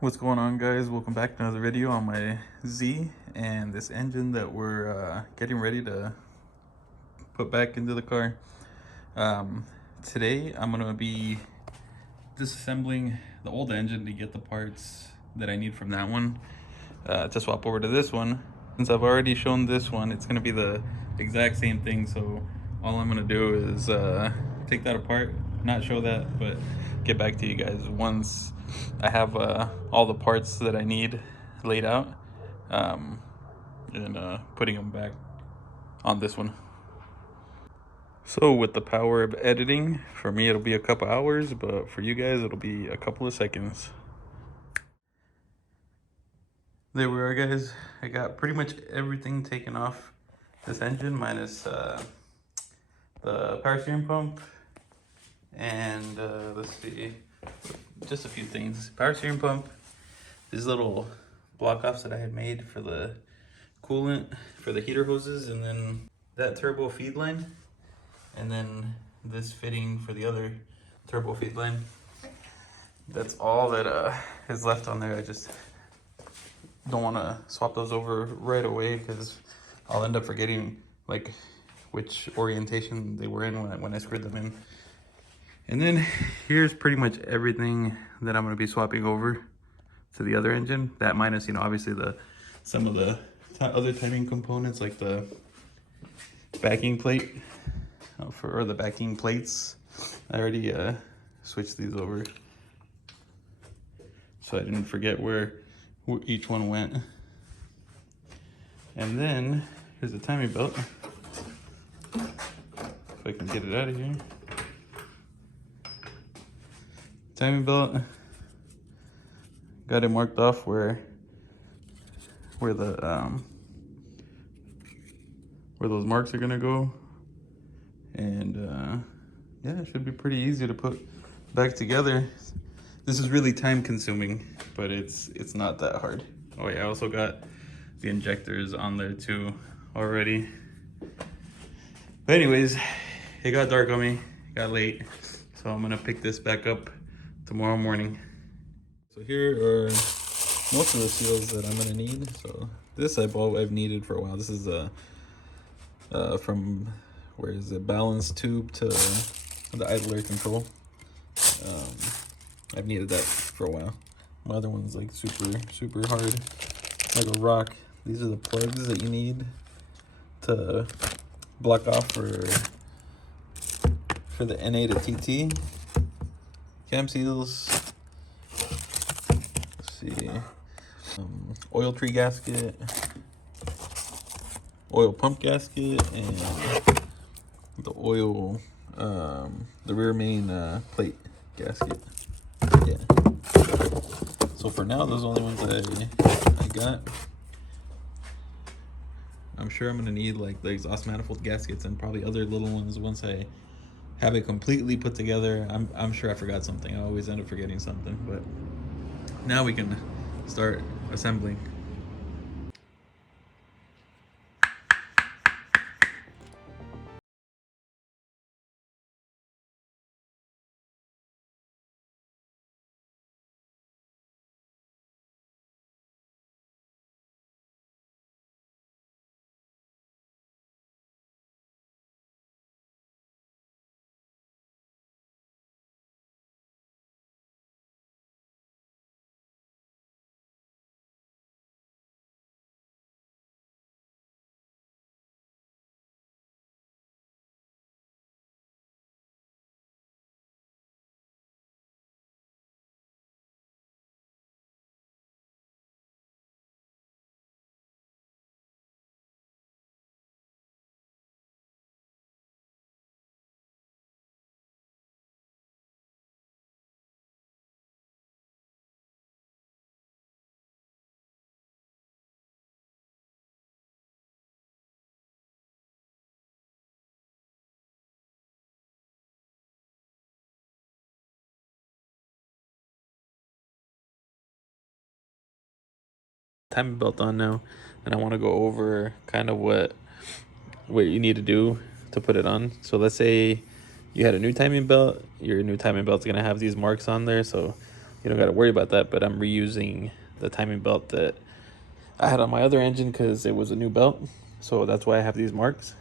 What's going on, guys? Welcome back to another video on my Z and this engine that we're getting ready to put back into the car. Today I'm gonna be disassembling the old engine to get the parts that I need from that one to swap over to this one. Since I've already shown this one, it's gonna be the exact same thing, so all I'm gonna do is take that apart, not show that, but get back to you guys once I have all the parts that I need laid out, and putting them back on this one. So with the power of editing, for me it'll be a couple hours, but for you guys it'll be a couple of seconds. There we are, guys. I got pretty much everything taken off this engine minus the power steering pump and let's see, just a few things. Power steering pump, these little block offs that I had made for the coolant for the heater hoses, and then that turbo feed line, and then this fitting for the other turbo feed line. That's all that is left on there. I just don't want to swap those over right away because I'll end up forgetting like which orientation they were in when I screwed them in. And then here's pretty much everything that I'm going to be swapping over to the other engine. That minus, you know, obviously some of the other timing components like the backing plate or the backing plates. I already switched these over so I didn't forget where each one went. And then here's the timing belt. If I can get it out of here. Timing belt. Got it marked off where the where those marks are gonna go. And yeah, it should be pretty easy to put back together. This is really time consuming, but it's not that hard. Oh yeah, I also got the injectors on there too already. But anyways, it got dark on me, it got late, so I'm gonna pick this back up tomorrow morning. So here are most of the seals that I'm gonna need. So this I've needed for a while. This is from, where is it, balance tube to the idler control. I've needed that for a while. My other one's like super hard, like a rock. These are the plugs that you need to block off for the NA to TT cam seals. Let's see, oil tree gasket, oil pump gasket, and the oil, the rear main plate gasket. Yeah. So for now, those are the only ones I got. I'm sure I'm gonna need like the exhaust manifold gaskets and probably other little ones once I have it completely put together. I'm sure I forgot something. I always end up forgetting something, but now we can start assembling. Timing belt on now, and I want to go over kind of what you need to do to put it on. So let's say you had a new timing belt. Your new timing belt's gonna have these marks on there. So you don't got to worry about that. But I'm reusing the timing belt that I had on my other engine because it was a new belt, so that's why I have these marks.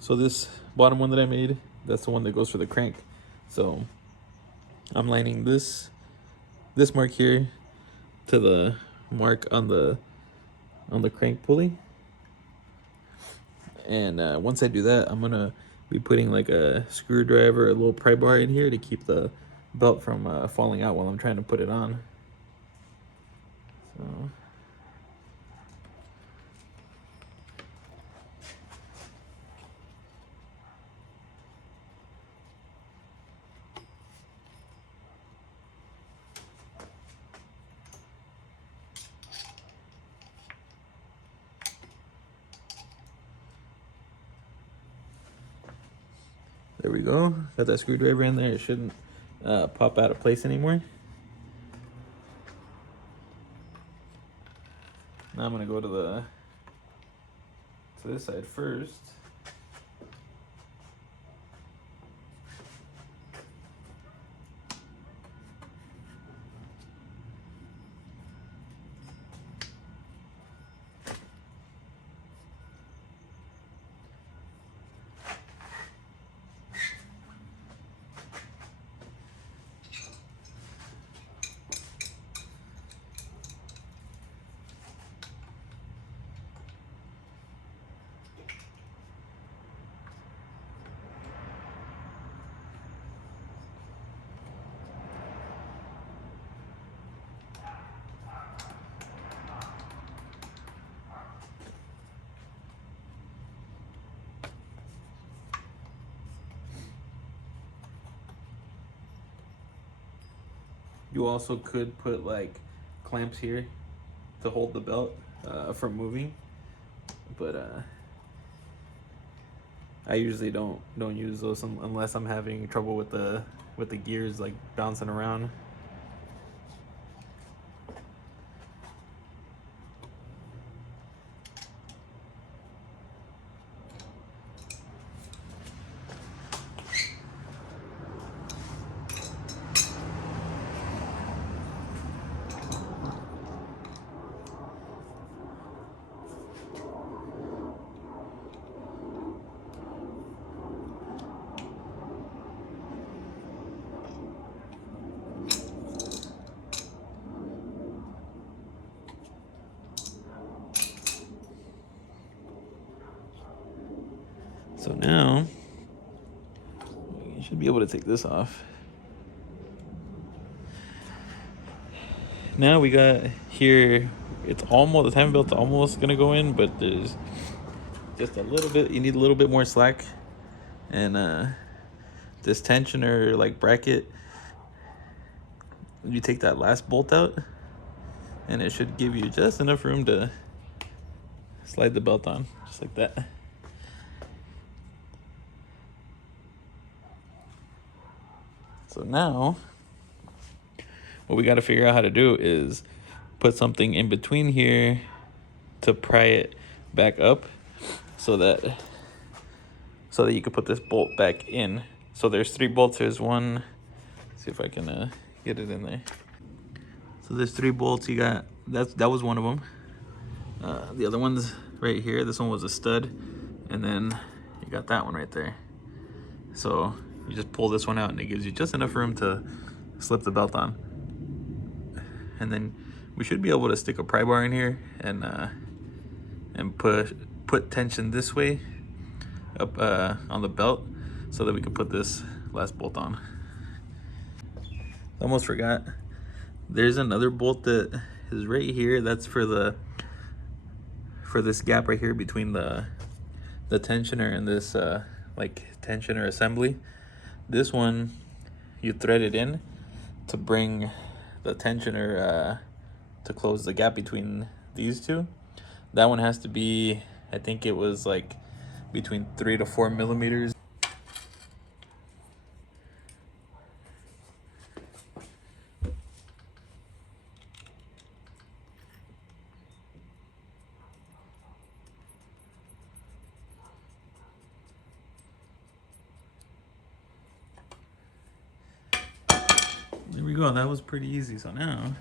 So this bottom one that I made, that's the one that goes for the crank. So I'm lining this mark here to the mark on the crank pulley. And once I do that, I'm gonna be putting like a screwdriver, a little pry bar in here to keep the belt from falling out while I'm trying to put it on. So there we go. Got that screwdriver in there. It shouldn't pop out of place anymore. Now I'm gonna go to this side first. You also could put like clamps here to hold the belt from moving, but I usually don't use those unless I'm having trouble with the gears like bouncing around. So now you should be able to take this off. Now we got here, it's almost, the timing belt's almost gonna go in, but there's just a little bit, you need a little bit more slack. And this tensioner like bracket, you take that last bolt out and it should give you just enough room to slide the belt on, just like that. So now, what we got to figure out how to do is put something in between here to pry it back up so that you can put this bolt back in. So there's 3 bolts. There's one, let's see if I can get it in there. So there's 3 bolts. You got, that was one of them. The other one's right here. This one was a stud, and then you got that one right there. So you just pull this one out and it gives you just enough room to slip the belt on. And then we should be able to stick a pry bar in here and put tension this way up on the belt so that we can put this last bolt on. I almost forgot. There's another bolt that is right here. That's for this gap right here between the tensioner and this like tensioner assembly. This one you thread it in to bring the tensioner to close the gap between these two. That one has to be, I think it was like between 3 to 4 millimeters. There we go. That was pretty easy. So now,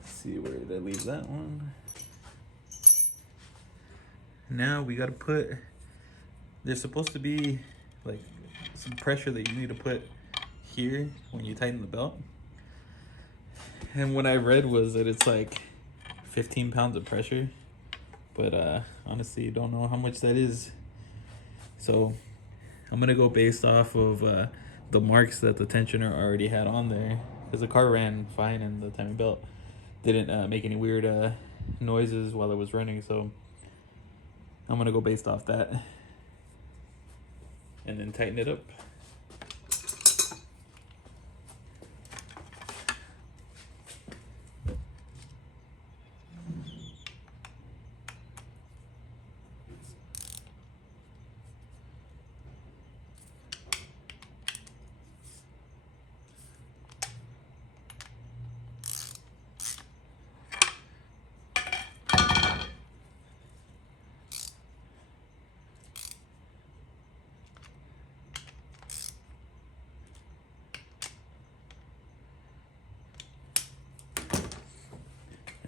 let's see, where did I leave that one? Now we gotta put, there's supposed to be like some pressure that you need to put here when you tighten the belt. And what I read was that it's like 15 pounds of pressure, but honestly, you don't know how much that is. So I'm gonna go based off of the marks that the tensioner already had on there, because the car ran fine and the timing belt didn't make any weird noises while it was running. So I'm gonna go based off that and then tighten it up.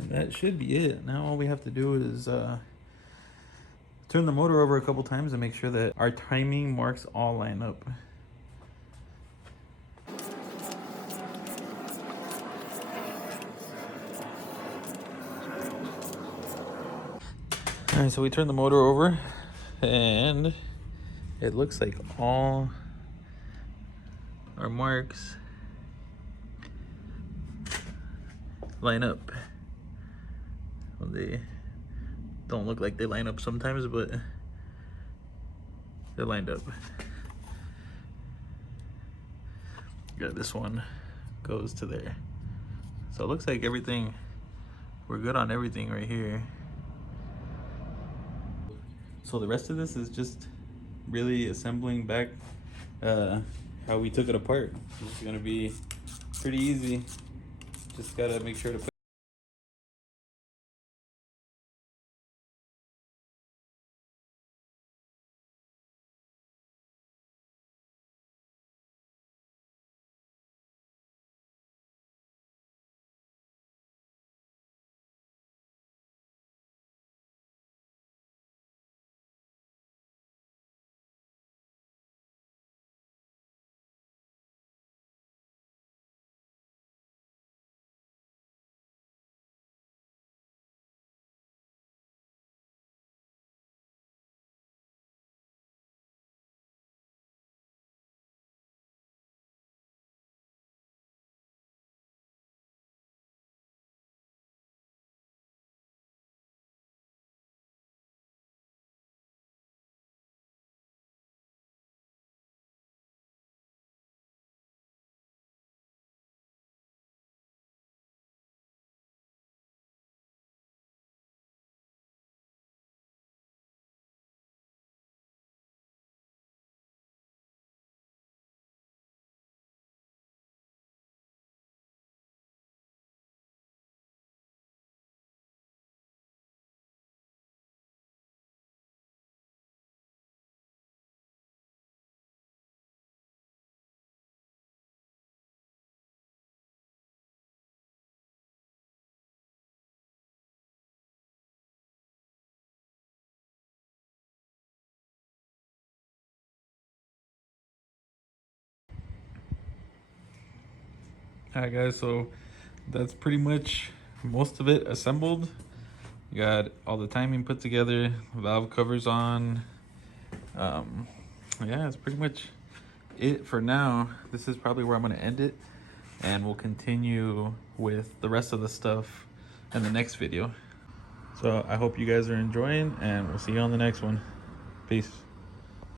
That should be it. Now all we have to do is turn the motor over a couple times and make sure that our timing marks all line up. All right, so we turned the motor over and it looks like all our marks line up. Well, they don't look like they line up sometimes, but they're lined up. Yeah, this one goes to there. So it looks like everything, we're good on everything right here. So the rest of this is just really assembling back how we took it apart. It's gonna be pretty easy. Just gotta make sure to put Alright guys, so that's pretty much most of it assembled. You got all the timing put together, valve covers on. Yeah, it's pretty much it for now. This is probably where I'm gonna end it, and we'll continue with the rest of the stuff in the next video. So I hope you guys are enjoying, and we'll see you on the next one. Peace.